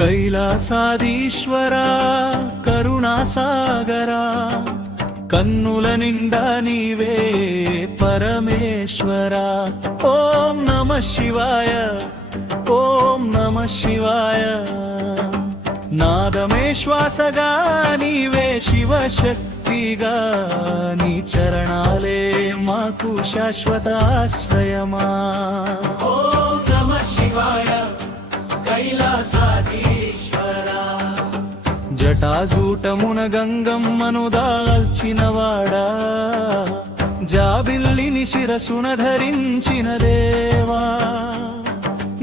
కైలాసాదీశ్వరా కరుణాసాగరా కన్నుల నిండా నీవే పరమేశ్వరా ఓం నమః శివాయ ఓం నమః శివాయ నాదమే శ్వాసగా నీవే శివశక్తిగా నీ చరణాలే మాకు శాశ్వత ఆశ్రయమా ఓం నమః శివాయ కైలాసాదీశ్వరా జటాజూటమున గంగమ్మను దాల్చినవాడా జాబిల్లిని శిరసున ధరించిన దేవా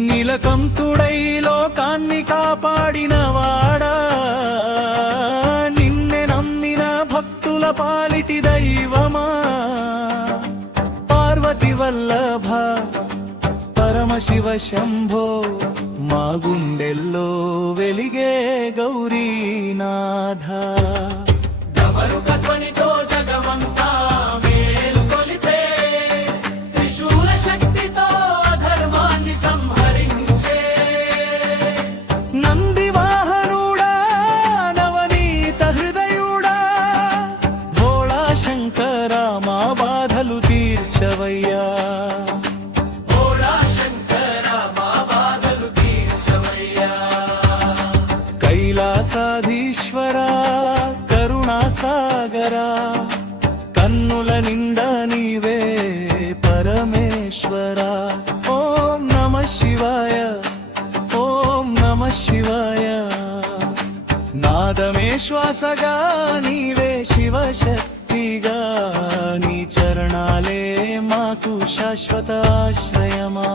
నీలకంఠుడై లోకాన్ని కాపాడినవాడా నిన్నే నమ్మిన భక్తుల పాలిటి దైవమా పార్వతి వల్లభ పరమశివ శంభో మా గుండెల్లో వెలిగే గౌరీనాథ డమరుక ధ్వనితో జగమంతా మేలుకొలిపే త్రిశూల శక్తితో ధర్మాన్ని సంహరించే నంది వాహనుడా నవనీత హృదయుడా భోళా శంకరా మా బాధలు తీర్చవయ్యా కైలాసాధీశ్వరా కరుణాసాగరా కన్నుల నిండా నీవే పరమేశ్వరా ఓం నమః శివాయ ఓం నమః శివాయ నాదమే శ్వాసగా నీవే శివశక్తిగా నీ చరణాలే మాకు శాశ్వత ఆశ్రయమా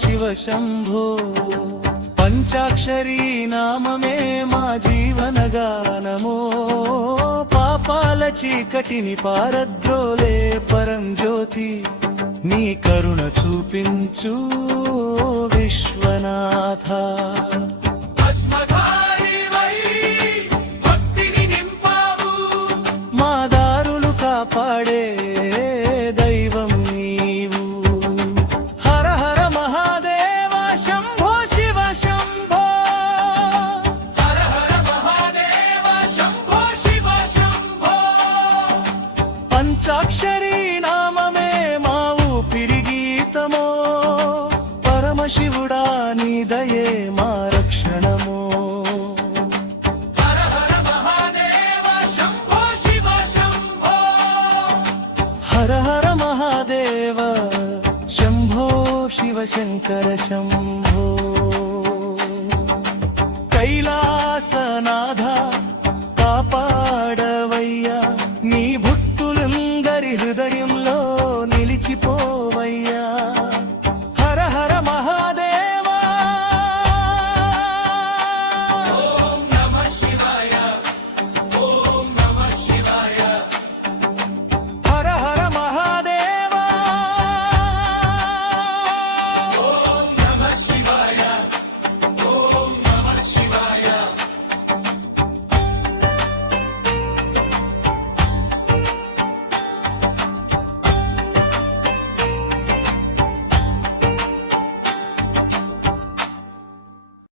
శివ శంభో పంచాక్షరీ నామమే మా జీవన గానమో పాపాల చీకటిని పారద్రోలే పరంజ్యోతి నీ కరుణ చూపించు విశ్వనాథ మా దారులు కాపాడే పంచాక్షరీ నామమే మా ఊపిరి గీతమో పరమశివుడా నీ దయే మా రక్షణమో హర హర మహాదేవ శంభో శివ శంకర శంభో